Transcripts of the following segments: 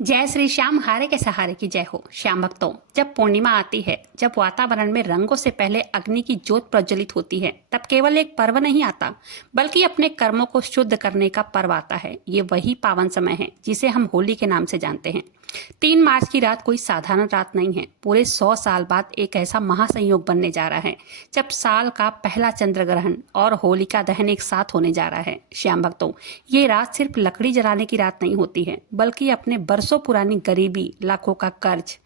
जय श्री श्याम, हारे के सहारे की जय हो। श्याम भक्तों, जब पूर्णिमा आती है, जब वातावरण में रंगों से पहले अग्नि की ज्योत प्रज्वलित होती है, तब केवल एक पर्व नहीं आता, बल्कि अपने कर्मों को शुद्ध करने का पर्व आता है। ये वही पावन समय है जिसे हम होली के नाम से जानते हैं। 3 मार्च की रात कोई साधारण रात नहीं है। पूरे 100 साल बाद एक ऐसा महासंयोग बनने जा रहा है जब साल का पहला चंद्र ग्रहण और होलिका दहन एक साथ होने जा रहा है। श्याम भक्तों, ये रात सिर्फ लकड़ी जलाने की रात नहीं होती है, बल्कि अपने बरसों पुरानी गरीबी, लाखों का कर्ज,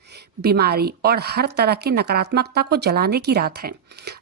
बीमारी और हर तरह की नकारात्मकता को जलाने की रात है।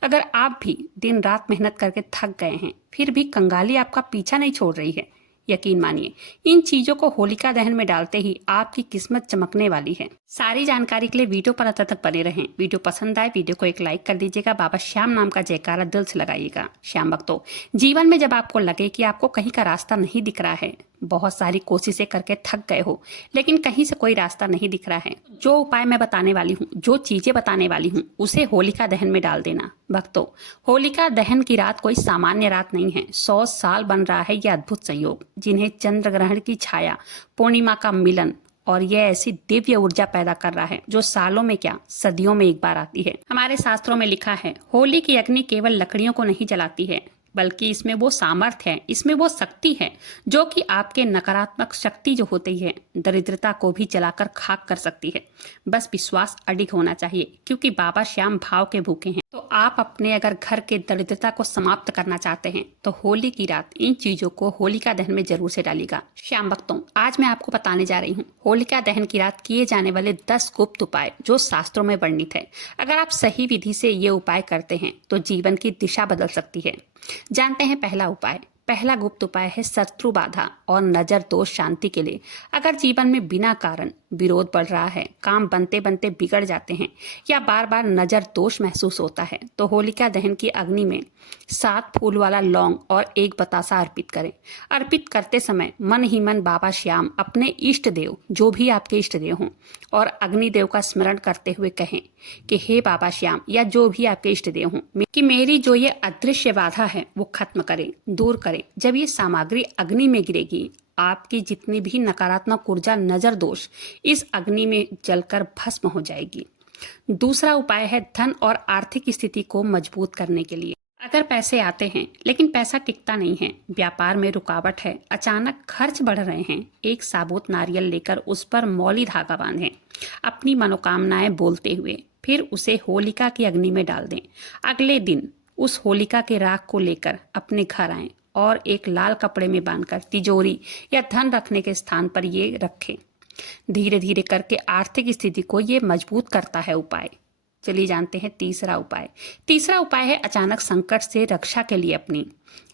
अगर आप भी दिन रात मेहनत करके थक गए हैं, फिर भी कंगाली आपका पीछा नहीं छोड़ रही है, यकीन मानिए, इन चीजों को होलिका दहन में डालते ही आपकी किस्मत चमकने वाली है। सारी जानकारी के लिए वीडियो पर अंत तक बने रहें। वीडियो पसंद आए, वीडियो को एक लाइक कर दीजिएगा। बाबा श्याम नाम का जयकारा दिल से लगाइएगा। श्याम भक्तों, जीवन में जब आपको लगे कि आपको कहीं का रास्ता नहीं दिख रहा है, बहुत सारी कोशिशें करके थक गए हो, लेकिन कहीं से कोई रास्ता नहीं दिख रहा है, जो उपाय मैं बताने वाली हूँ, जो चीजें बताने वाली हूँ, उसे होलिका दहन में डाल देना। भक्तों, होलिका दहन की रात कोई सामान्य रात नहीं है। 100 साल बन रहा है यह अद्भुत संयोग, जिन्हें चंद्र ग्रहण की छाया, पूर्णिमा का मिलन और यह ऐसी दिव्य ऊर्जा पैदा कर रहा है जो सालों में क्या, सदियों में एक बार आती है। हमारे शास्त्रों में लिखा है, होली की अग्नि केवल लकड़ियों को नहीं जलाती है, बल्कि इसमें वो सामर्थ्य है, इसमें वो शक्ति है जो कि आपके नकारात्मक शक्ति जो होती है, दरिद्रता को भी जलाकर खाक कर सकती है। बस विश्वास अडिग होना चाहिए, क्योंकि बाबा श्याम भाव के भूखे हैं। तो आप अपने अगर घर के दरिद्रता को समाप्त करना चाहते हैं, तो होली की रात इन चीजों को होलिका दहन में जरूर से डालिएगा। श्याम भक्तों, आज मैं आपको बताने जा रही हूँ होलिका दहन की रात किए जाने वाले 10 गुप्त उपाय जो शास्त्रों में वर्णित है। अगर आप सही विधि से ये उपाय करते हैं तो जीवन की दिशा बदल सकती है। जानते हैं पहला उपाय। पहला गुप्त उपाय है शत्रु बाधा और नजर दोष शांति के लिए। अगर जीवन में बिना कारण विरोध बढ़ रहा है, काम बनते बनते बिगड़ जाते हैं या बार बार नजर दोष महसूस होता है, तो होलिका दहन की अग्नि में 7 फूल वाला लौंग और 1 बतासा अर्पित करें। अर्पित करते समय मन ही मन बाबा श्याम, अपने इष्ट देव, जो भी आपके इष्ट देव हों, और अग्निदेव का स्मरण करते हुए कहें कि हे बाबा श्याम, या जो भी आपके इष्ट देव हों, कि मेरी जो ये अदृश्य बाधा है वो खत्म करें, दूर करें। जब ये सामग्री अग्नि में गिरेगी, आपकी जितनी भी नकारात्मक ऊर्जा, नजर दोष इस अग्नि में जलकर भस्म हो जाएगी। दूसरा उपाय है धन और आर्थिक स्थिति को मजबूत करने के लिए। अगर पैसे आते हैं लेकिन पैसा टिकता नहीं है, व्यापार में रुकावट है, अचानक खर्च बढ़ रहे हैं, एक साबुत नारियल लेकर उस पर मौली धागा बांधें, अपनी मनोकामनाएं बोलते हुए, फिर उसे होलिका की अग्नि में डाल दें। अगले दिन उस होलिका के राख को लेकर अपने घर आएं और एक लाल कपड़े में बांधकर तिजोरी या धन रखने के स्थान पर ये रखें। धीरे धीरे करके आर्थिक स्थिति को ये मजबूत करता है उपाय। चलिए जानते हैं तीसरा उपाय। तीसरा उपाय है अचानक संकट से रक्षा के लिए अपनी।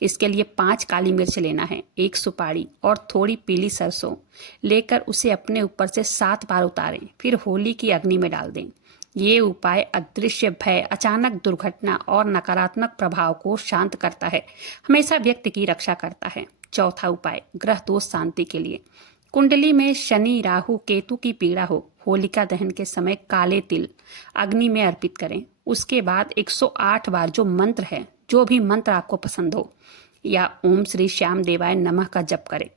इसके लिए 5 काली मिर्च लेना है, 1 सुपारी और थोड़ी पीली सरसों लेकर उसे अपने ऊपर से 7 बार उतारें, फिर होली की अग्नि में डाल दें। ये उपाय अदृश्य भय, अचानक दुर्घटना और नकारात्मक प्रभाव को शांत करता है, हमेशा व्यक्ति की रक्षा करता है। चौथा उपाय ग्रह दोष शांति के लिए। कुंडली में शनि, राहु, केतु की पीड़ा हो, होलिका दहन के समय काले तिल अग्नि में अर्पित करें। उसके बाद 108 बार जो मंत्र है, जो भी मंत्र आपको पसंद हो, या ओम श्री श्याम देवाय नमः का जप करें।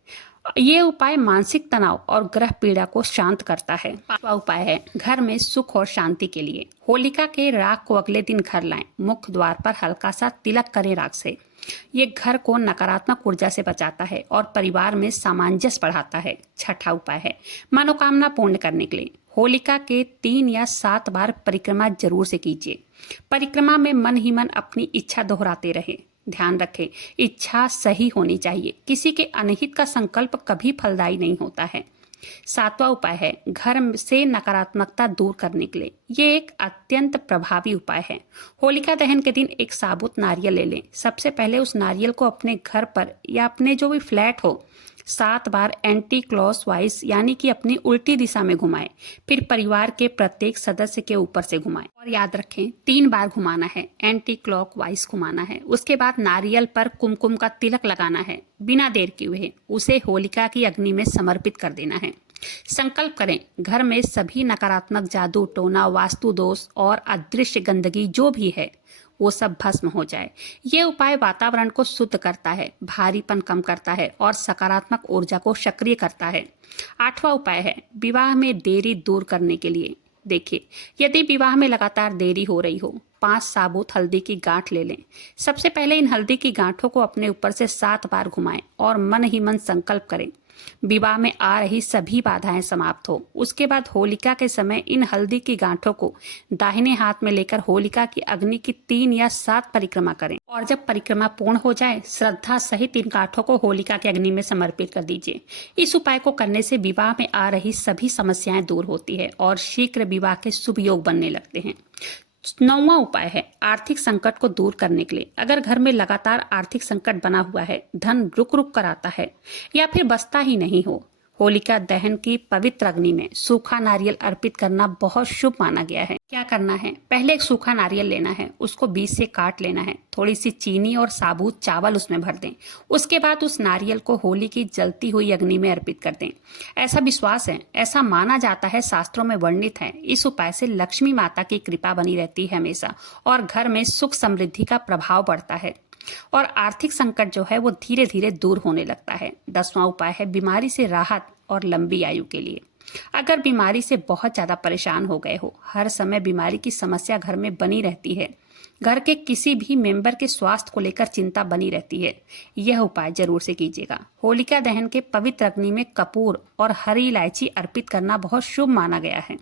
ये उपाय मानसिक तनाव और ग्रह पीड़ा को शांत करता है। 5वां उपाय है घर में सुख और शांति के लिए। होलिका के राख को अगले दिन घर लाएं, मुख्य द्वार पर हल्का सा तिलक करें राख से। ये घर को नकारात्मक ऊर्जा से बचाता है और परिवार में सामंजस्य बढ़ाता है। 6वां उपाय है मनोकामना पूर्ण करने के लिए। होलिका के 3 या 7 बार परिक्रमा जरूर से कीजिए। परिक्रमा में मन ही मन अपनी इच्छा दोहराते रहे। ध्यान रखें, इच्छा सही होनी चाहिए। किसी के अनहित का संकल्प कभी फलदायी नहीं होता है। 7वां उपाय है घर से नकारात्मकता दूर करने के लिए। ये एक अत्यंत प्रभावी उपाय है। होलिका दहन के दिन एक साबुत नारियल ले लें। सबसे पहले उस नारियल को अपने घर पर या अपने जो भी फ्लैट हो 7 बार एंटी क्लॉकवाइज, यानी कि अपनी उल्टी दिशा में घुमाएं। फिर परिवार के प्रत्येक सदस्य के ऊपर से घुमाएं और याद रखें 3 बार घुमाना है, एंटी क्लॉकवाइज घुमाना है। उसके बाद नारियल पर कुमकुम का तिलक लगाना है। बिना देर किए हुए उसे होलिका की अग्नि में समर्पित कर देना है। संकल्प करें, घर में सभी नकारात्मक जादू टोना, वास्तु दोष और अदृश्य गंदगी जो भी है वो सब भस्म हो जाए। ये उपाय वातावरण को शुद्ध करता है, भारीपन कम करता है और सकारात्मक ऊर्जा को सक्रिय करता है। 8वां उपाय है विवाह में देरी दूर करने के लिए। देखिए, यदि विवाह में लगातार देरी हो रही हो, 5 साबुत हल्दी की गांठ ले लें। सबसे पहले इन हल्दी की गांठों को अपने ऊपर से 7 बार घुमाएं और मन ही मन संकल्प करें विवाह में आ रही सभी बाधाएं समाप्त हो। उसके बाद होलिका के समय इन हल्दी की गांठों को दाहिने हाथ में लेकर होलिका की अग्नि की 3 या 7 परिक्रमा करें और जब परिक्रमा पूर्ण हो जाए, श्रद्धा सहित इन गांठों को होलिका की अग्नि में समर्पित कर दीजिए। इस उपाय को करने से विवाह में आ रही सभी समस्याएं दूर होती है और शीघ्र विवाह के शुभ योग बनने लगते हैं। 9वां उपाय है आर्थिक संकट को दूर करने के लिए। अगर घर में लगातार आर्थिक संकट बना हुआ है, धन रुक रुक कर आता है या फिर बचता ही नहीं हो, होलिका दहन की पवित्र अग्नि में सूखा नारियल अर्पित करना बहुत शुभ माना गया है। क्या करना है? पहले एक सूखा नारियल लेना है, उसको बीच से काट लेना है, थोड़ी सी चीनी और साबुत चावल उसमें भर दें। उसके बाद उस नारियल को होली की जलती हुई अग्नि में अर्पित कर दें। ऐसा विश्वास है, ऐसा माना जाता है, शास्त्रों में वर्णित है, इस उपाय से लक्ष्मी माता की कृपा बनी रहती है हमेशा और घर में सुख समृद्धि का प्रभाव बढ़ता है और आर्थिक संकट जो है वो धीरे धीरे दूर होने लगता है। 10वां उपाय है बीमारी से राहत और लंबी आयु के लिए। अगर बीमारी से बहुत ज्यादा परेशान हो गए हो, हर समय बीमारी की समस्या घर में बनी रहती है, घर के किसी भी मेंबर के स्वास्थ्य को लेकर चिंता बनी रहती है, यह उपाय जरूर से कीजिएगा। होलिका दहन के पवित्र अग्नि में कपूर और हरी इलायची अर्पित करना बहुत शुभ माना गया है।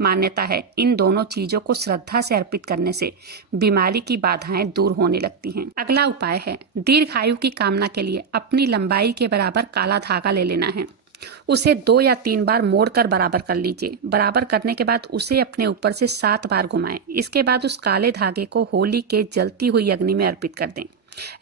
मान्यता है इन दोनों चीजों को श्रद्धा से अर्पित करने से बीमारी की बाधाएं दूर होने लगती हैं। अगला उपाय है दीर्घायु की कामना के लिए अपनी लंबाई के बराबर काला धागा ले लेना है। उसे 2 या 3 बार मोड़कर बराबर कर लीजिए। बराबर करने के बाद उसे अपने ऊपर से 7 बार घुमाएं। इसके बाद उस काले धागे को होली के जलती हुई अग्नि में अर्पित कर दें।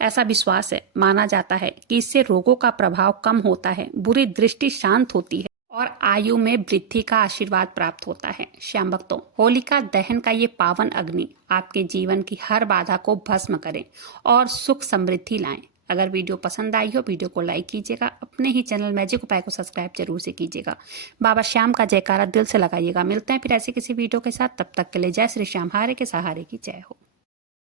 ऐसा विश्वास है, माना जाता है कि इससे रोगों का प्रभाव कम होता है, बुरी दृष्टि शांत होती है और आयु में वृद्धि का आशीर्वाद प्राप्त होता है। श्याम भक्तों, होलिका दहन का ये पावन अग्नि आपके जीवन की हर बाधा को भस्म करे और सुख समृद्धि लाएं। अगर वीडियो पसंद आई हो, वीडियो को लाइक कीजिएगा, अपने ही चैनल मैजिक उपाय को सब्सक्राइब जरूर से कीजिएगा। बाबा श्याम का जयकारा दिल से लगाइएगा। मिलते हैं फिर ऐसे किसी वीडियो के साथ, तब तक के लिए जय श्री श्याम, हारे के सहारे की जय हो।